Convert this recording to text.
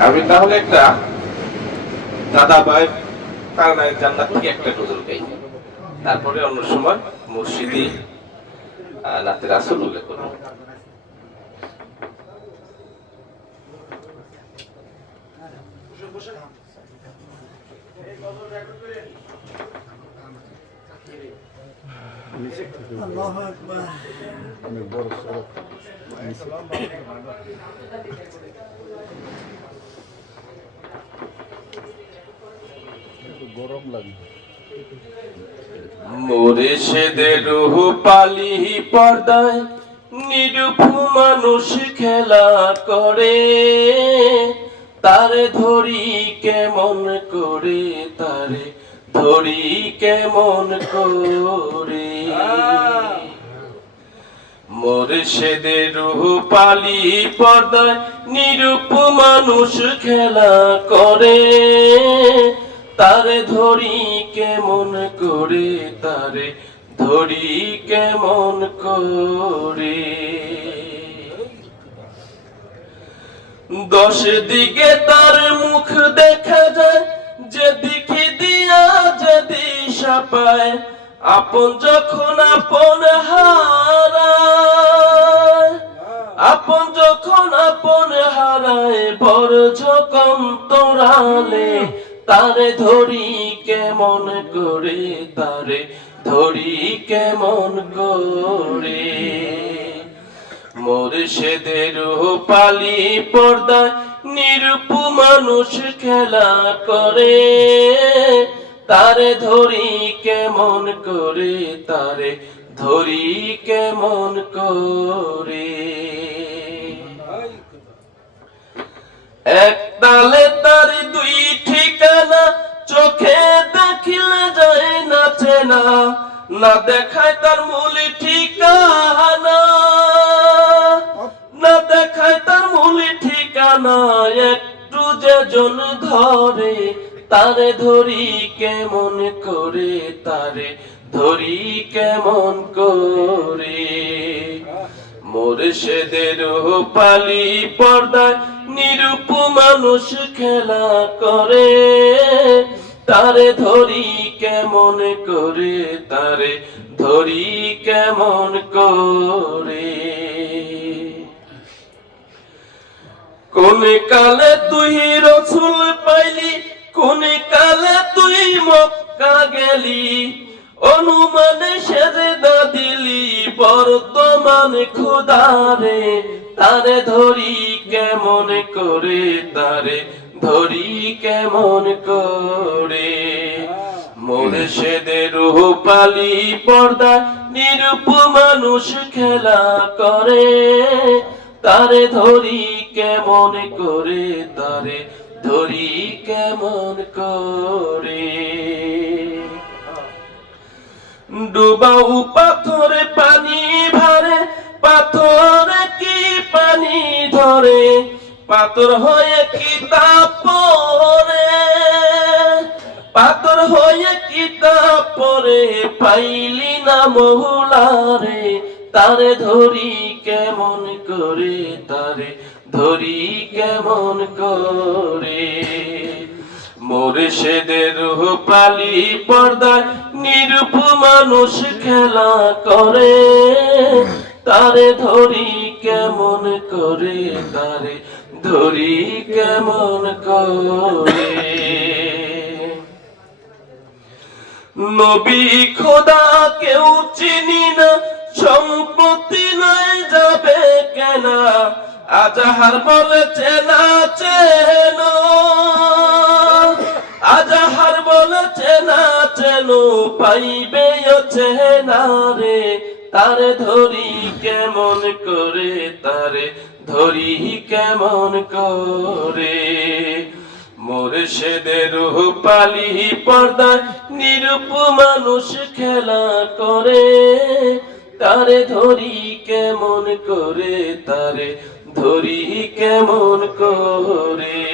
আমি তাহলে একটা দাদা ভাই তার নাই জান্নাত থেকে একটা গজল গাই তারপরে অন্য সময় মুর্শিদি আহ, নাতে রাসুল উল্লেখ করব। আল্লাহু আকবার। অনেক বড় সড়ক। একটু গরম লাগে মোরেশেদের রুহ পালি পর্দায় নিরূপ মানুষ খেলা করে। তারে ধরি কেমন করে, তারে ধরি কেমন করে। মোরশেদের রুহ পালি পর্দায় নিরূপ মানুষ খেলা করে। তারে ধরি কেমন করে, তারে ধরি কেমন করে। দশ দিকে তার মুখ দেখা যায় যে দিকে দিয়া যে দিশা পায় আপন যখন আপন হারায় আপন যখন আপন হারায়, বড় যখন তোরালে, তারে ধরি কেমন করে, তারে ধরি কেমন করে। মোরশেদের পালি পর্দায়, নিরূপ মানুষ খেলা করে। তারে ধরি কেমন করে, তারে ধরি কেমন করে। এক তালে তার দুই ঠিকানা, চোখে দেখিলে যায় না চেনা, না দেখায় তার মূল ঠিকানা। না দেখায় তার মূল ঠিকানা, একটু যে জন ধরে তারে ধরি কেমন করে, তারে ধরি কেমন করে। মোরশেদের পালি পর্দায় নিরূপ মানুষ খেলা করে। তারে ধরি কেমন করে, তারে ধরি কেমন করে। কোন কালে তুই রসুল পাইলি কোন কালে তুই মক্কা গেলি? অনুমানে সেজদা দিলি, বর্তমান খুদারে তারে ধরি কেমন করে, তারে ধরি কেমন করে? মোরশেদের পালি পর্দা নিরূপ মানুষ খেলা করে। তারে ধরি কেমন করে, তারে ধরি কেমন করে? ডুবাউ পাথরে পানি ভরে, পাথর কি পানি ধরে? পাথর হয়ে কি তাপরে পাথর হয়ে কি তাপরে পাইলি না মহুলারে, তারে ধরি কেমন করে? তারে ধরি কেমন করে? মোরশেদের পালি পর্দায় নিরূপ মানুষ খেলা করে। তারে ধরি কেমন করে? তারে ধরি কেমন করে? নবী খোদা কেউ চিনি না, সম্পত্তি নয় যাবে কেনা। আজাহার বলেছে না চেন আজাহার বলেছে না চেন পাইবে চেনা রে। তারে ধরি কেমন করে, তারে ধরি কেমন করে। মোরশেদের পালি পর্দায় নিরূপ মানুষ খেলা করে। তারে ধরি কেমন করে, তারে ধরি কেমন করে?